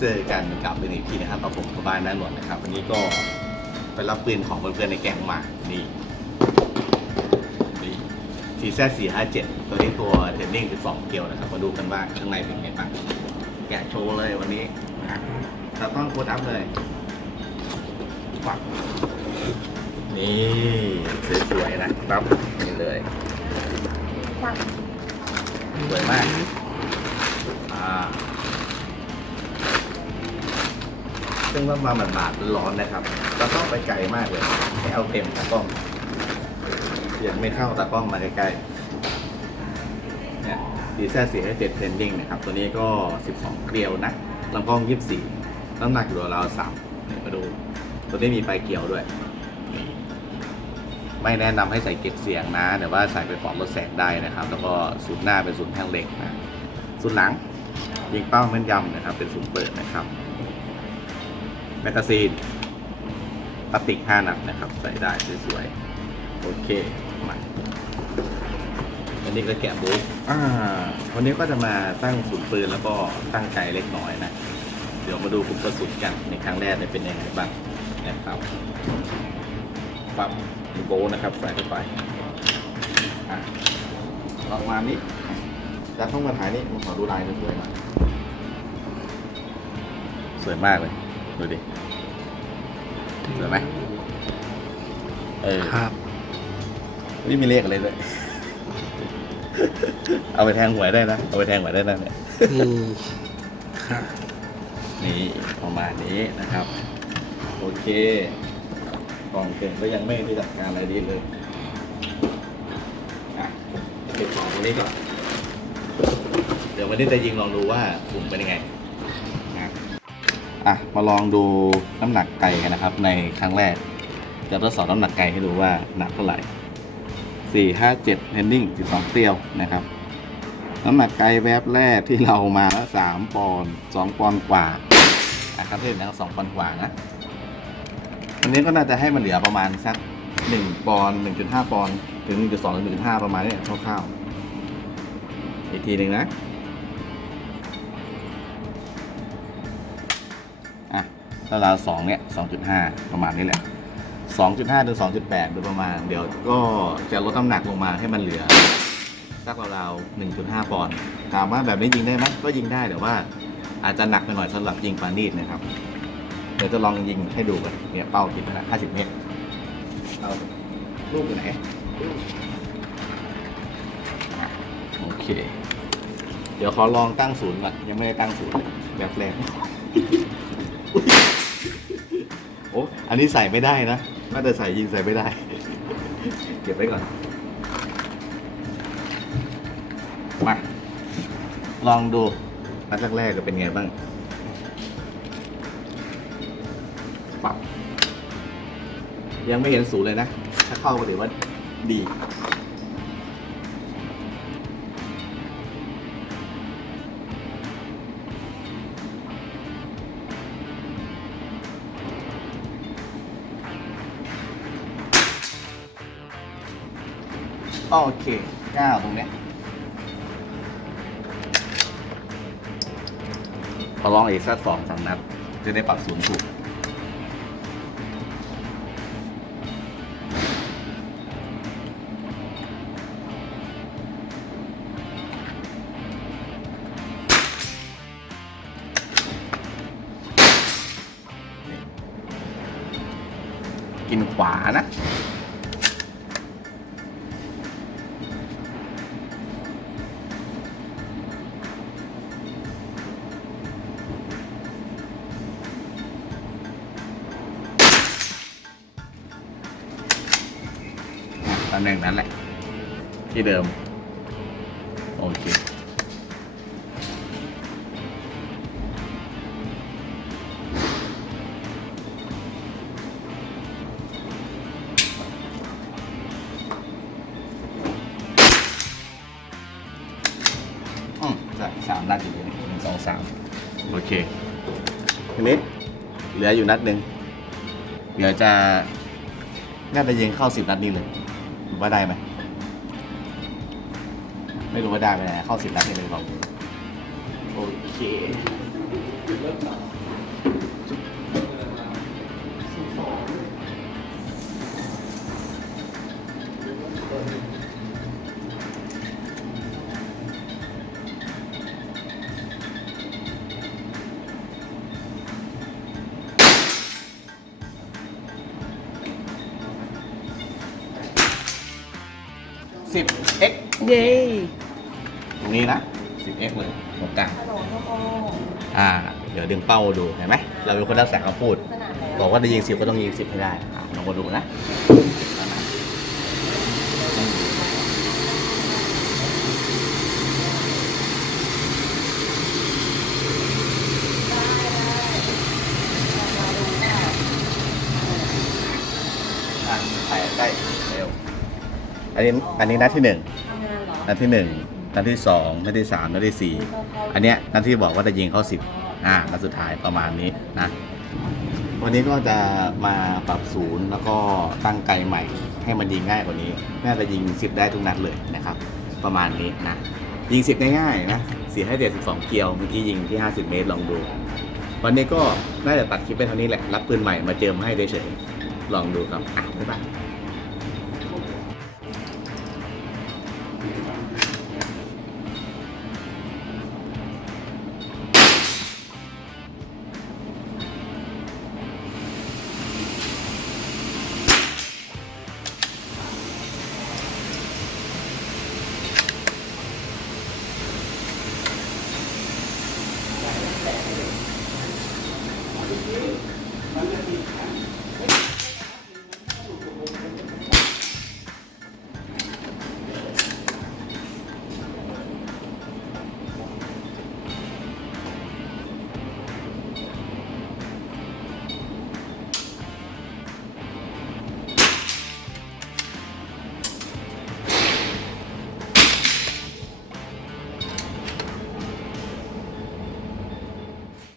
เจอกันกับเป็นอีกทีนะครับกับผมกับบ้านด้าหนวดนะครับ วันนี้ก็ไปรับปืนของเพื่อนๆในแก๊งมา นี่นี่ทีแซสี่ห้าเจ็ดตัวนี้ตัวเทนนิ่ง12เกลียวนะครับ มาดูกันว่าข้างในเป็นไงบ้าง แกะโชว์เลยวันนี้นะเราต้องโคดอัพเลยปักนี่สวยๆนะครับนี่เลยสวยมากอ่า ซึ่งว่ามาบาดๆร้อนนะครับเราต้องไปไกลมากเลยให้เอาเต็มตากล้องยังไม่เข้าตากล้องมาใกล้ๆเนี่ยดีแซ่เสียให้เจ็ดเทรนดิ้งนะครับ ตัวนี้ก็ 12 เกลียวนะลำกล้อง 24 น้ำหนักอยู่ราวสามมาดู ตัวนี้มีไฟเกี่ยวด้วย ไม่แนะนำให้ใส่เก็บเสียงนะ แต่ว่าใส่ไปฟอกลดแสงได้นะครับ แล้วก็ศูนหน้าเป็นศูนแท่งเหล็กนะศูนหลังยิงเป้าแม่นยำนะครับ เป็นศูนเปิดนะครับ แมกกาซีนพลาสติก5นัดนะครับ ใส่ได้สวยๆ โอเค มา อันนี้ก็แกะบุ๊กอ่า วันนี้ก็จะมาตั้งศูนย์ปืนแล้วก็ตั้งใจเล็กน้อยนะ เดี๋ยวมาดูคุมกระสุนกันในครั้งแรกเนี่ยเป็นยังไงบ้างนะครับปั๊บโบนะครับ ใส่เข้าไปอะลองมานี้จะต้องมาถ่ายนี่ผมขอดูลายเพื่อนๆหน่อยสวยมากเลย ดูดิสวยไหมเออครับนี่มีเลขอะไรด้วย เอาไปแทงหวยได้นะ เอาไปแทงหวยได้นะเนี่ยนี่ครับนี่ประมาณนี้นะครับ โอเคกล่องเก่งก็ยังไม่ได้จัดการอะไรดีเลยอะเก็บของตรงนี้ก่อน เดี๋ยววันนี้จะยิงลองดูว่าปุ่มเป็นยังไงนะ อะมาลองดูน้ำหนักไก่กันนะครับ ในครั้งแรก จะทดสอบน้ำหนักไก่ให้ดูว่าหนักเท่าไหร่สี่ห้าเจ็ดเฮนดิ้งสิบสองเกลียวนะครับ น้ำหนักไกลแวบแรกที่เรามาแล้วสามปอนด์สองปอนด์กว่านะครับเท่นะครับสองปอนด์กว่านะวันนี้ก็น่าจะให้มันเหลือประมาณสักหนึ่งปอนด์หนึ่งจุดห้าปอนด์ถึงหนึ่งจุดสองถึงหนึ่งจุดห้าประมาณนี้คร่าวๆอีกทีหนึ่งนะะแล้วเราสองเนี่ยสองจุดห้าประมาณนี้แหละสองจุดห้าถึงสองจุดแปดโดยประมาณ เดี๋ยวก็จะลดน้ำหนักลงมาให้มันเหลือสักราวๆ1.5ปอนด์ถามว่าแบบนี้ยิงได้ไหมก็ยิงได้แต่ว่าอาจจะหนักไปหน่อยสำหรับยิงปานีดนะครับเดี๋ยวจะลองยิงให้ดูกันเนี่ยเป้ากินนะ50เมตรเอาลูกอยู่ไหนโอเค เดี๋ยวขอลองตั้งศูนย์ก่อนยังไม่ได้ตั้งศูนย์แบบแรก อันนี้ใส่ไม่ได้นะน่าจะใส่ยิงใส่ไม่ได้ เก็บไว้ก่อน มา ลองดูนัดแรกๆจะเป็นไงบ้าง ปรับ ยังไม่เห็นศูนย์เลยนะ ถ้าเข้าก็ถือว่าดี โอเคเก้าตรงเนี้ยพอลองอีกสักสองสามนัดจะได้ปรับศูนย์ถูกกินขวานะำแหน่งนั้นแหละ ที่เดิม โอเค อืมใช่สามนัดอยู่นี่หนึ่งสองสามโอเคทีนี้เหลืออยู่นัดหนึ่งเดี๋ยวจะน่าจะยิงเข้าสิบนัดนี้เลยรู้ ว่าได้ไหมไม่รู้ว่าได้ไหมนะเข้าสิบนัดนี้เลยลองโอเค 10x เย้ตรงนี้นะ 10x เลยตรงกลางอ่า เดี๋ยวดึงเป้าดู เห็นไหม เราเป็นคนรักษาคำพูด บอกว่าจะยิง10ก็ต้องยิง10ให้ได้อะลองมาดูนะอะถ่ายใกล้เร็ว อันนี้อันนี้นัดที่หนึ่งทำงานเหรอนัดที่หนึ่งนัดที่สองนัดที่สามนัดที่สี่อันเนี้ยนัดที่บอกว่าจะยิงเข้าสิบอ่านัดสุดท้ายประมาณนี้นะวันนี้ก็จะมาปรับศูนย์แล้วก็ตั้งไกลใหม่ ให้มันยิงง่ายกว่านี้ น่าจะยิงสิบได้ทุกนัดเลยนะครับ ประมาณนี้นะ ยิงสิบง่ายๆนะเสียให้เด็ดสิบสองเกลียวเมื่อกี้ยิงที่ห้าสิบเมตรลองดู วันนี้ก็น่าจะตัดคลิปไปเท่านี้แหละ รับปืนใหม่มาเจิมให้เฉยๆลองดูครับอะบ๊ายบาย